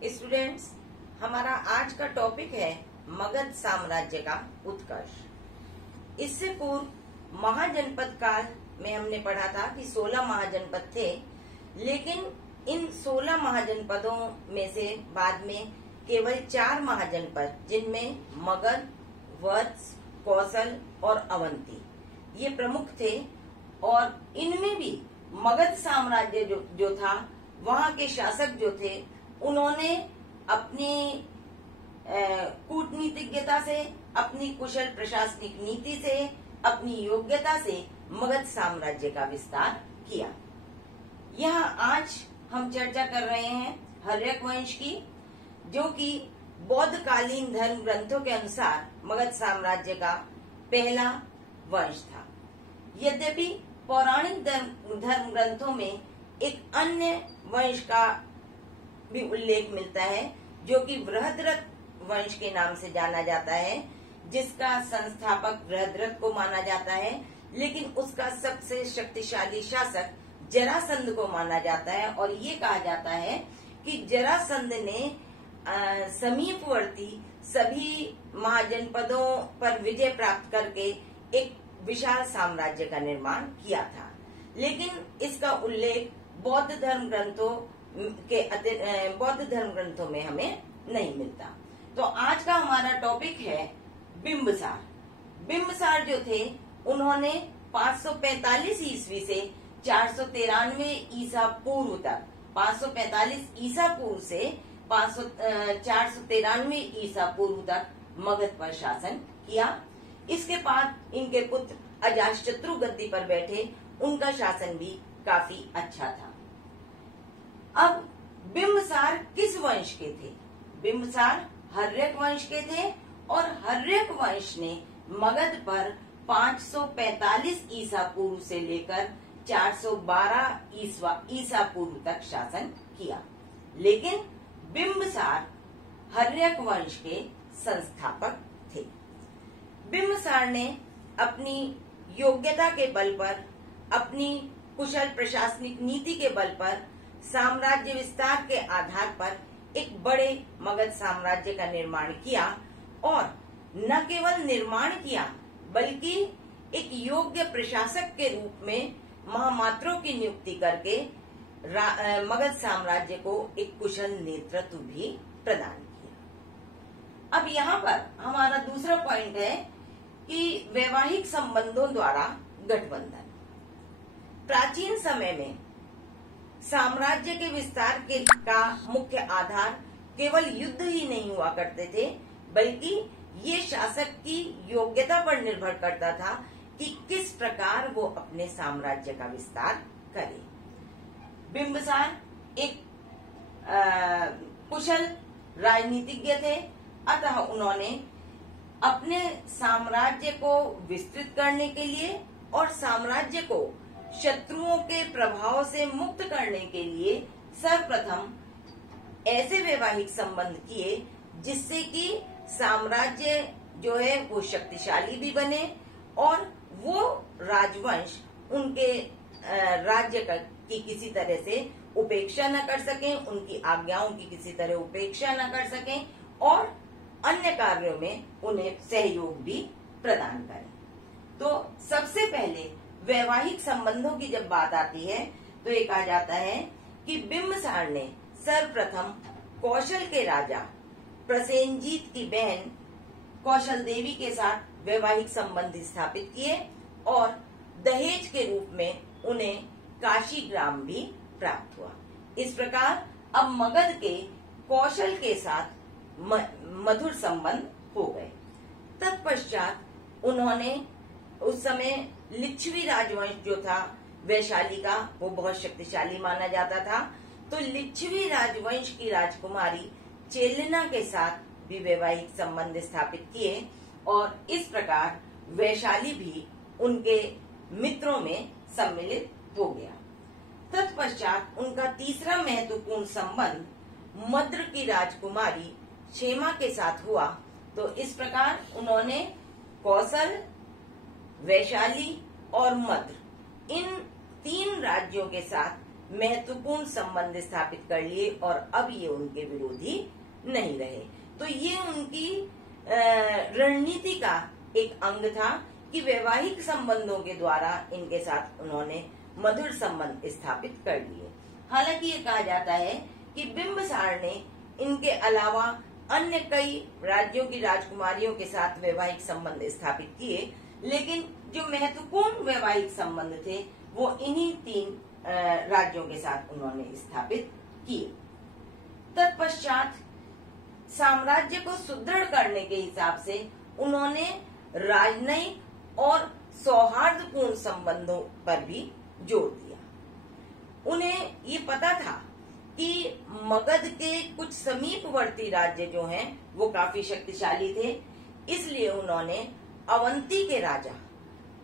Students, हमारा आज का टॉपिक है मगध साम्राज्य का उत्कर्ष। इससे पूर्व महाजनपद काल में हमने पढ़ा था कि 16 महाजनपद थे, लेकिन इन 16 महाजनपदों में से बाद में केवल 4 महाजनपद, जिनमें मगध, वत्स, कौशल और अवंती ये प्रमुख थे। और इनमें भी मगध साम्राज्य जो था, वहाँ के शासक जो थे, उन्होंने अपनी कूटनीतिज्ञता से, अपनी कुशल प्रशासनिक नीति से, अपनी योग्यता से मगध साम्राज्य का विस्तार किया। यहाँ आज हम चर्चा कर रहे हैं हर्यक वंश की, जो कि बौद्धकालीन धर्म ग्रंथों के अनुसार मगध साम्राज्य का पहला वंश था। यद्यपि पौराणिक धर्म ग्रंथों में एक अन्य वंश का भी उल्लेख मिलता है, जो कि बृहद्रथ वंश के नाम से जाना जाता है, जिसका संस्थापक बृहद्रथ को माना जाता है, लेकिन उसका सबसे शक्तिशाली शासक जरासंध को माना जाता है। और ये कहा जाता है कि जरासंध ने समीपवर्ती सभी महाजनपदों पर विजय प्राप्त करके एक विशाल साम्राज्य का निर्माण किया था, लेकिन इसका उल्लेख बौद्ध धर्म ग्रंथों में हमें नहीं मिलता। तो आज का हमारा टॉपिक है बिंबिसार। बिंबिसार जो थे, उन्होंने 545 ईस्वी से 493 ईसा पूर्व तक, 545 ईसा पूर्व से 493 ईसा पूर्व तक मगध पर शासन किया। इसके बाद इनके पुत्र अजातशत्रु गद्दी पर बैठे, उनका शासन भी काफी अच्छा था। अब बिंबिसार किस वंश के थे? बिंबिसार हर्यक वंश के थे, और हर्यक वंश ने मगध पर 545 ईसा पूर्व से लेकर 412 ईसा पूर्व तक शासन किया। लेकिन बिंबिसार हर्यक वंश के संस्थापक थे। बिंबिसार ने अपनी योग्यता के बल पर, अपनी कुशल प्रशासनिक नीति के बल पर, साम्राज्य विस्तार के आधार पर एक बड़े मगध साम्राज्य का निर्माण किया। और न केवल निर्माण किया, बल्कि एक योग्य प्रशासक के रूप में महामात्रों की नियुक्ति करके मगध साम्राज्य को एक कुशल नेतृत्व भी प्रदान किया। अब यहाँ पर हमारा दूसरा पॉइंट है कि वैवाहिक संबंधों द्वारा गठबंधन। प्राचीन समय में साम्राज्य के विस्तार का मुख्य आधार केवल युद्ध ही नहीं हुआ करते थे, बल्कि ये शासक की योग्यता पर निर्भर करता था कि किस प्रकार वो अपने साम्राज्य का विस्तार करे। बिंबिसार एक कुशल राजनीतिज्ञ थे, अतः उन्होंने अपने साम्राज्य को विस्तृत करने के लिए और साम्राज्य को शत्रुओं के प्रभाव से मुक्त करने के लिए सर्वप्रथम ऐसे वैवाहिक संबंध किए जिससे कि साम्राज्य जो है वो शक्तिशाली भी बने और वो राजवंश उनके राज्य की किसी तरह से उपेक्षा न कर सकें, उनकी आज्ञाओं की किसी तरह उपेक्षा न कर सकें, और अन्य कार्यों में उन्हें सहयोग भी प्रदान करें। तो सबसे पहले वैवाहिक संबंधों की जब बात आती है, तो ये कहा जाता है कि बिंबिसार ने सर्वप्रथम कौशल के राजा प्रसेनजीत की बहन कौशल देवी के साथ वैवाहिक संबंध स्थापित किए, और दहेज के रूप में उन्हें काशी ग्राम भी प्राप्त हुआ। इस प्रकार अब मगध के कौशल के साथ मधुर संबंध हो गए। तत्पश्चात उन्होंने उस समय लिच्छवी राजवंश जो था वैशाली का, वो बहुत शक्तिशाली माना जाता था, तो लिच्छवी राजवंश की राजकुमारी चेलेना के साथ भी वैवाहिक संबंध स्थापित किए, और इस प्रकार वैशाली भी उनके मित्रों में सम्मिलित हो गया। तत्पश्चात उनका तीसरा महत्वपूर्ण संबंध मद्र की राजकुमारी क्षेमा के साथ हुआ। तो इस प्रकार उन्होंने कौशल, वैशाली और मद्र, इन 3 राज्यों के साथ महत्वपूर्ण संबंध स्थापित कर लिए और अब ये उनके विरोधी नहीं रहे। तो ये उनकी रणनीति का एक अंग था कि वैवाहिक संबंधों के द्वारा इनके साथ उन्होंने मधुर संबंध स्थापित कर लिए। हालांकि ये कहा जाता है कि बिंबिसार ने इनके अलावा अन्य कई राज्यों की राजकुमारियों के साथ वैवाहिक संबंध स्थापित किए, लेकिन जो महत्वपूर्ण वैवाहिक संबंध थे वो इन्हीं 3 राज्यों के साथ उन्होंने स्थापित किए। तत्पश्चात साम्राज्य को सुदृढ़ करने के हिसाब से उन्होंने राजनयिक और सौहार्दपूर्ण संबंधों पर भी जोर दिया। उन्हें ये पता था कि मगध के कुछ समीपवर्ती राज्य जो हैं वो काफी शक्तिशाली थे, इसलिए उन्होंने अवंती के राजा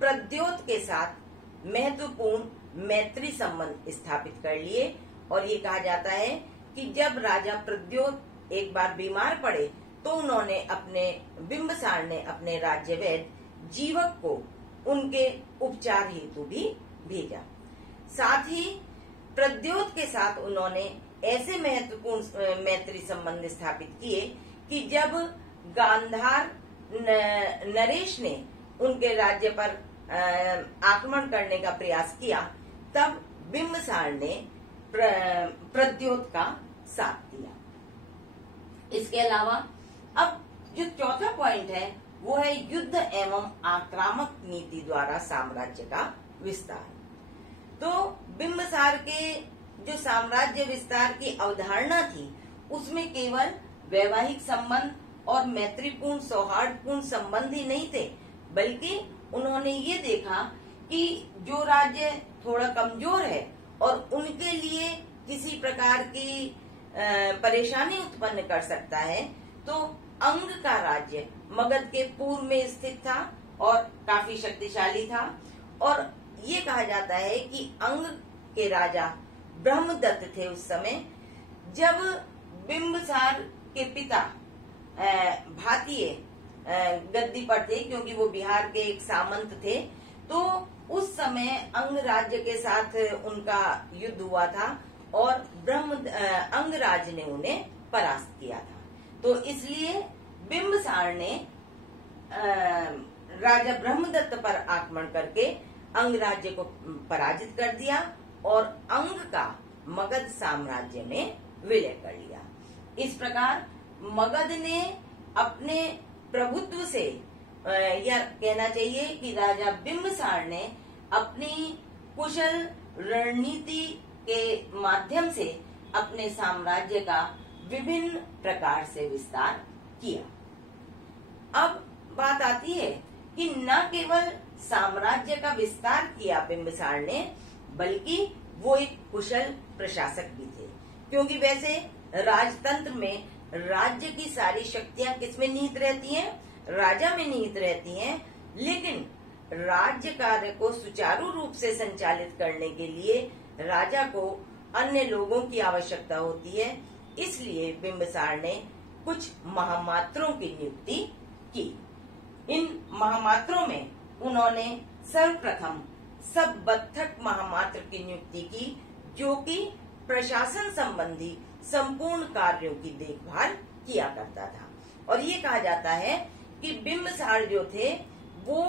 प्रद्योत के साथ महत्वपूर्ण मैत्री संबंध स्थापित कर लिए। और ये कहा जाता है कि जब राजा प्रद्योत एक बार बीमार पड़े तो उन्होंने बिंबिसार ने अपने राज्य वैद्य जीवक को उनके उपचार हेतु भी भेजा। साथ ही प्रद्योत के साथ उन्होंने ऐसे महत्वपूर्ण मैत्री संबंध स्थापित किए कि जब गांधार नरेश ने उनके राज्य पर आक्रमण करने का प्रयास किया, तब बिंबिसार ने प्रद्योत का साथ दिया। इसके अलावा अब जो चौथा पॉइंट है वो है युद्ध एवं आक्रामक नीति द्वारा साम्राज्य का विस्तार। तो बिंबिसार के जो साम्राज्य विस्तार की अवधारणा थी उसमें केवल वैवाहिक संबंध और मैत्रीपूर्ण सौहार्दपूर्ण संबंध ही नहीं थे, बल्कि उन्होंने ये देखा कि जो राज्य थोड़ा कमजोर है और उनके लिए किसी प्रकार की परेशानी उत्पन्न कर सकता है, तो अंग का राज्य मगध के पूर्व में स्थित था और काफी शक्तिशाली था। और ये कहा जाता है कि अंग के राजा ब्रह्मदत्त थे उस समय, जब बिंबिसार के पिता भातीय गद्दी पर थे, क्योंकि वो बिहार के एक सामंत थे। तो उस समय अंग राज्य के साथ उनका युद्ध हुआ था और अंगराज ने उन्हें परास्त किया था। तो इसलिए बिंबिसार ने राजा ब्रह्मदत्त पर आक्रमण करके अंग राज्य को पराजित कर दिया और अंग का मगध साम्राज्य में विलय कर लिया। इस प्रकार मगध ने अपने प्रभुत्व से, या कहना चाहिए कि राजा बिंबिसार ने अपनी कुशल रणनीति के माध्यम से अपने साम्राज्य का विभिन्न प्रकार से विस्तार किया। अब बात आती है कि न केवल साम्राज्य का विस्तार किया बिंबिसार ने, बल्कि वो एक कुशल प्रशासक भी थे, क्योंकि वैसे राजतंत्र में राज्य की सारी शक्तियां किसमें निहित रहती हैं? राजा में निहित रहती हैं। लेकिन राज्य कार्य को सुचारू रूप से संचालित करने के लिए राजा को अन्य लोगों की आवश्यकता होती है, इसलिए बिंबिसार ने कुछ महामात्रों की नियुक्ति की। इन महामात्रों में उन्होंने सर्वप्रथम सबबत्थक महामात्र की नियुक्ति की, जो कि प्रशासन संबंधी संपूर्ण कार्यों की देखभाल किया करता था। और ये कहा जाता है कि बिंबिसार जो थे वो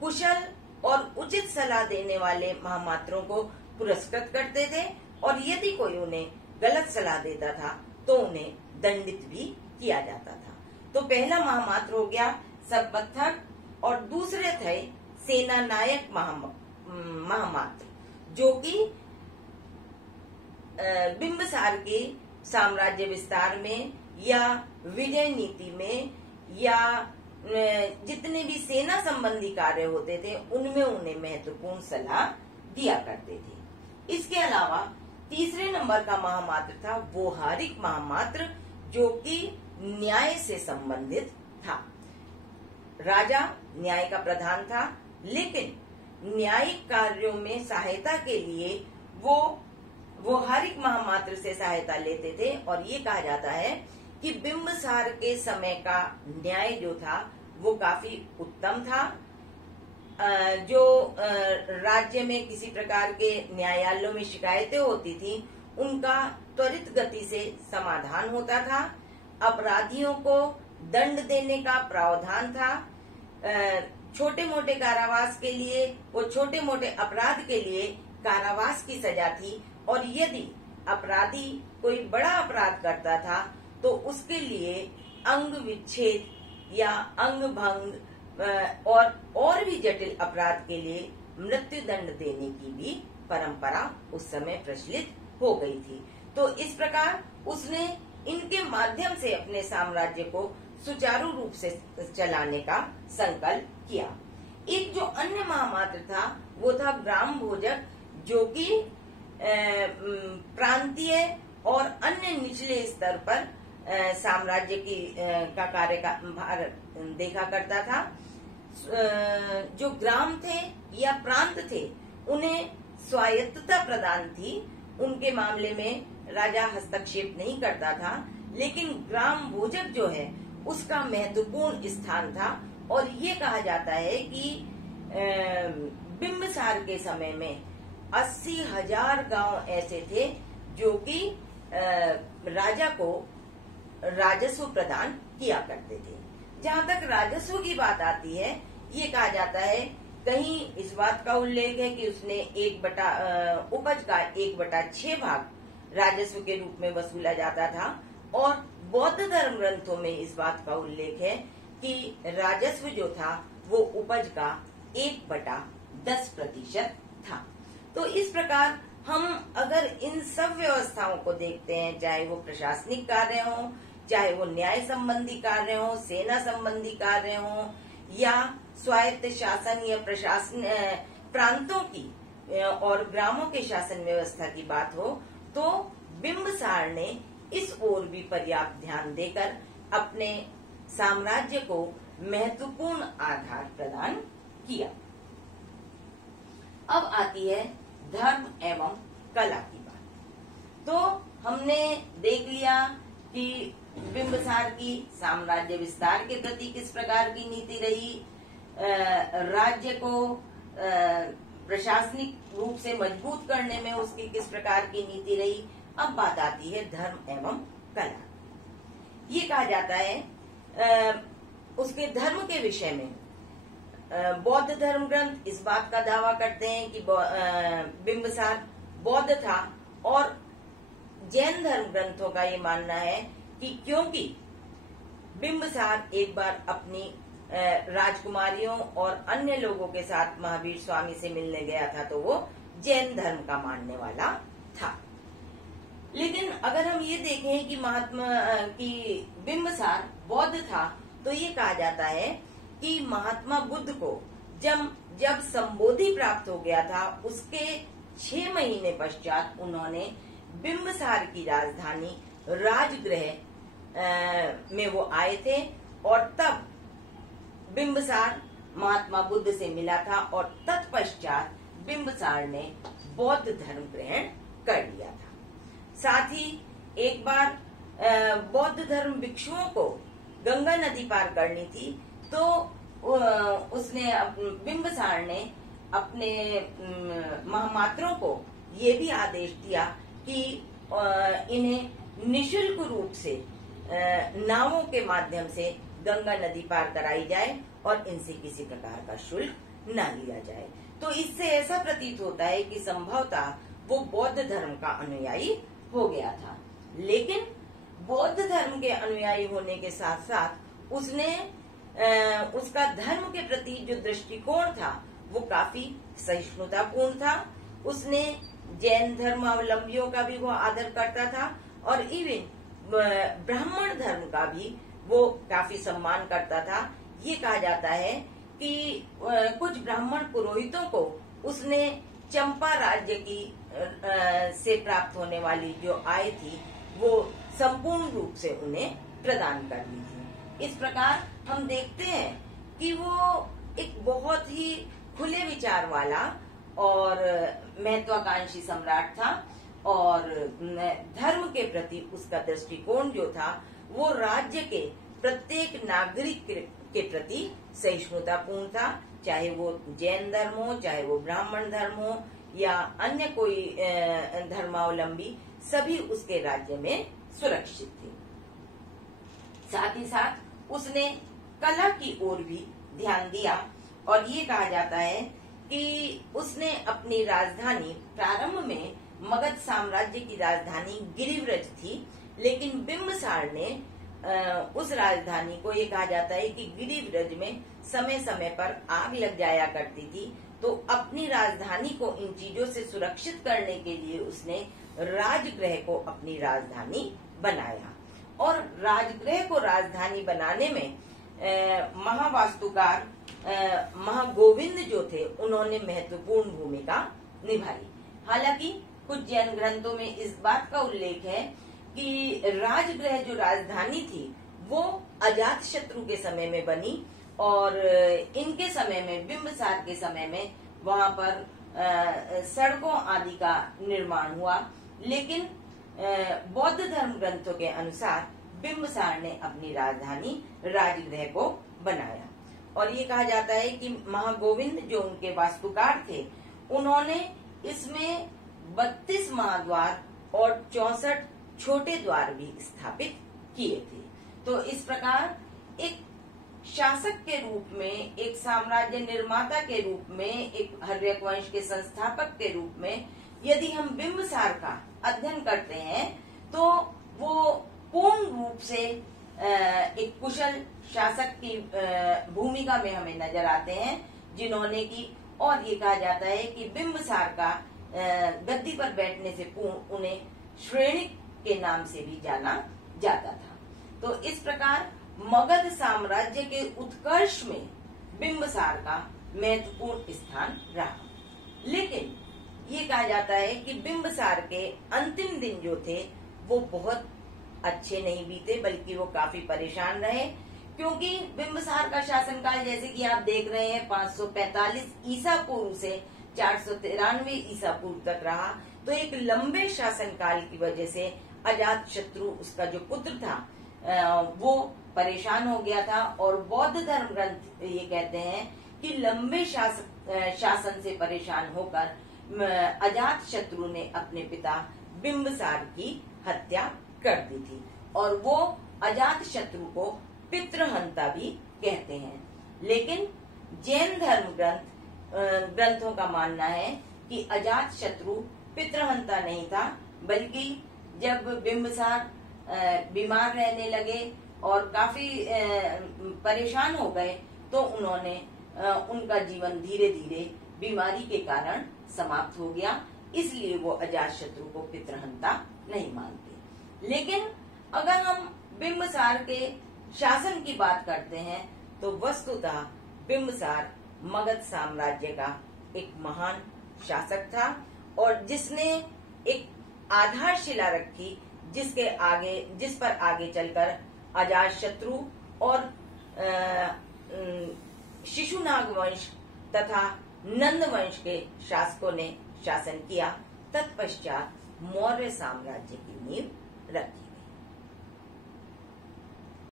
कुशल और उचित सलाह देने वाले महामात्रों को पुरस्कृत करते थे, और यदि कोई उन्हें गलत सलाह देता था तो उन्हें दंडित भी किया जाता था। तो पहला महामात्र हो गया सबबत्थक, और दूसरे थे सेना नायक महामात्र, जो कि बिंबिसार के साम्राज्य विस्तार में या विजय नीति में या जितने भी सेना संबंधी कार्य होते थे उनमें उन्हें महत्वपूर्ण सलाह दिया करते थे। इसके अलावा तीसरे नंबर का महामात्र था व्यवहारिक महामात्र, जो कि न्याय से संबंधित था। राजा न्याय का प्रधान था, लेकिन न्यायिक कार्यों में सहायता के लिए वो व्यवहारिक महामात्र से सहायता लेते थे। और ये कहा जाता है कि बिंबिसार के समय का न्याय जो था वो काफी उत्तम था, जो राज्य में किसी प्रकार के न्यायालयों में शिकायतें होती थी, उनका त्वरित गति से समाधान होता था। अपराधियों को दंड देने का प्रावधान था। छोटे मोटे कारावास के लिए, वो छोटे मोटे अपराध के लिए कारावास की सजा थी, और यदि अपराधी कोई बड़ा अपराध करता था तो उसके लिए अंग विच्छेद या अंग भंग और भी जटिल अपराध के लिए मृत्यु दंड देने की भी परंपरा उस समय प्रचलित हो गई थी। तो इस प्रकार उसने इनके माध्यम से अपने साम्राज्य को सुचारू रूप से चलाने का संकल्प किया। एक जो अन्य महामात्र था वो था ग्राम भोजक, जो कि प्रांतीय और अन्य निचले स्तर पर साम्राज्य की का कार्य का भार देखा करता था। जो ग्राम थे या प्रांत थे उन्हें स्वायत्तता प्रदान थी, उनके मामले में राजा हस्तक्षेप नहीं करता था, लेकिन ग्राम भोजक जो है उसका महत्वपूर्ण स्थान था। और ये कहा जाता है कि बिंबिसार के समय में 80,000 गांव ऐसे थे जो कि राजा को राजस्व प्रदान किया करते थे। जहाँ तक राजस्व की बात आती है, ये कहा जाता है, कहीं इस बात का उल्लेख है कि उसने उपज का 1/6 भाग राजस्व के रूप में वसूला जाता था, और बौद्ध धर्म ग्रंथों में इस बात का उल्लेख है कि राजस्व जो था वो उपज का 1/10% था। तो इस प्रकार हम अगर इन सब व्यवस्थाओं को देखते हैं, चाहे वो प्रशासनिक कार्य हो, चाहे वो न्याय संबंधी कार्य हो, सेना संबंधी कार्य हो, या स्वायत्त शासन या प्रशासन प्रांतों की और ग्रामों के शासन व्यवस्था की बात हो, तो बिंबिसार ने इस ओर भी पर्याप्त ध्यान देकर अपने साम्राज्य को महत्वपूर्ण आधार प्रदान किया। अब आती है धर्म एवं कला की बात। तो हमने देख लिया कि बिंबिसार की साम्राज्य विस्तार के प्रति किस प्रकार की नीति रही, राज्य को प्रशासनिक रूप से मजबूत करने में उसकी किस प्रकार की नीति रही। अब बात आती है धर्म एवं कला। ये कहा जाता है उसके धर्म के विषय में बौद्ध धर्म ग्रंथ इस बात का दावा करते हैं कि बिंबिसार बौद्ध था, और जैन धर्म ग्रंथों का ये मानना है कि क्योंकि बिंबिसार एक बार अपनी राजकुमारियों और अन्य लोगों के साथ महावीर स्वामी से मिलने गया था, तो वो जैन धर्म का मानने वाला था। लेकिन अगर हम ये देखें कि बिंबिसार बौद्ध था, तो ये कहा जाता है कि महात्मा बुद्ध को जब संबोधि प्राप्त हो गया था, उसके 6 महीने पश्चात उन्होंने बिंबिसार की राजधानी राजगृह में वो आए थे, और तब बिंबिसार महात्मा बुद्ध से मिला था, और तत्पश्चात बिंबिसार ने बौद्ध धर्म ग्रहण कर लिया था। साथ ही एक बार बौद्ध धर्म भिक्षुओं को गंगा नदी पार करनी थी, तो बिंबिसार ने अपने महामात्रों को ये भी आदेश दिया कि इन्हें निशुल्क रूप से नावों के माध्यम से गंगा नदी पार कराई जाए और इनसे किसी प्रकार का शुल्क न लिया जाए। तो इससे ऐसा प्रतीत होता है कि संभवतः वो बौद्ध धर्म का अनुयायी हो गया था। लेकिन बौद्ध धर्म के अनुयायी होने के साथ साथ उसने उसका धर्म के प्रति जो दृष्टिकोण था वो काफी सहिष्णुतापूर्ण था। उसने जैन धर्मावलंबियों का भी वो आदर करता था, और इवन ब्राह्मण धर्म का भी वो काफी सम्मान करता था। ये कहा जाता है कि कुछ ब्राह्मण पुरोहितों को उसने चंपा राज्य की से प्राप्त होने वाली जो आय थी वो संपूर्ण रूप से उन्हें प्रदान कर दी थी। इस प्रकार हम देखते हैं कि वो एक बहुत ही खुले विचार वाला और महत्वाकांक्षी सम्राट था, और धर्म के प्रति उसका दृष्टिकोण जो था वो राज्य के प्रत्येक नागरिक के प्रति सहिष्णुतापूर्ण था, चाहे वो जैन धर्म हो, चाहे वो ब्राह्मण धर्म हो या अन्य कोई धर्मावलंबी, सभी उसके राज्य में सुरक्षित थे। साथ ही साथ उसने कला की ओर भी ध्यान दिया और ये कहा जाता है कि उसने अपनी राजधानी, प्रारंभ में मगध साम्राज्य की राजधानी गिरिव्रज थी, लेकिन बिंबिसार ने उस राजधानी को, ये कहा जाता है कि गिरिव्रज में समय समय पर आग लग जाया करती थी, तो अपनी राजधानी को इन चीजों से सुरक्षित करने के लिए उसने राजगृह को अपनी राजधानी बनाया। और राजगृह को राजधानी बनाने में महावास्तुकार महागोविंद जो थे, उन्होंने महत्वपूर्ण भूमिका निभाई। हालांकि कुछ जैन ग्रंथों में इस बात का उल्लेख है कि राजगृह जो राजधानी थी वो अजातशत्रु के समय में बनी और इनके समय में, बिंबिसार के समय में वहां पर सड़कों आदि का निर्माण हुआ। लेकिन बौद्ध धर्म ग्रंथों के अनुसार बिंबिसार ने अपनी राजधानी राजगृह को बनाया। और ये कहा जाता है कि महागोविंद जो उनके वास्तुकार थे, उन्होंने इसमें 32 महाद्वार और 64 छोटे द्वार भी स्थापित किए थे। तो इस प्रकार एक शासक के रूप में, एक साम्राज्य निर्माता के रूप में, एक हर्यक वंश के संस्थापक के रूप में यदि हम बिंबिसार का अध्ययन करते हैं तो वो पूर्ण रूप से एक कुशल शासक की भूमिका में हमें नजर आते हैं जिन्होंने की। और ये कहा जाता है कि बिंबिसार का गद्दी पर बैठने से पूर्व उन्हें श्रेणिक के नाम से भी जाना जाता था। तो इस प्रकार मगध साम्राज्य के उत्कर्ष में बिंबिसार का महत्वपूर्ण स्थान रहा। लेकिन ये कहा जाता है कि बिंबिसार के अंतिम दिन जो थे वो बहुत अच्छे नहीं बीते, बल्कि वो काफी परेशान रहे, क्योंकि बिंबिसार का शासनकाल, जैसे कि आप देख रहे हैं, 545 ईसा पूर्व से 493 ईसा पूर्व तक रहा। तो एक लंबे शासनकाल की वजह से अजातशत्रु, उसका जो पुत्र था, वो परेशान हो गया था। और बौद्ध धर्म ग्रंथ ये कहते हैं कि लंबे शासन से परेशान होकर अजातशत्रु ने अपने पिता बिंबिसार की हत्या कर दी थी। और वो अजातशत्रु को पितृहंता भी कहते हैं। लेकिन जैन धर्म ग्रंथों का मानना है कि अजातशत्रु पितृहंता नहीं था, बल्कि जब बिंबिसार बीमार रहने लगे और काफी परेशान हो गए तो उन्होंने उनका जीवन धीरे धीरे बीमारी के कारण समाप्त हो गया, इसलिए वो अजातशत्रु को पितृहंता नहीं मानते। लेकिन अगर हम बिंबिसार के शासन की बात करते हैं तो वस्तुतः बिंबिसार मगध साम्राज्य का एक महान शासक था और जिसने एक आधारशिला रखी, जिस पर आगे चलकर अजातशत्रु और शिशुनाग वंश तथा नंद वंश के शासकों ने शासन किया। तत्पश्चात मौर्य साम्राज्य की नींव रखी।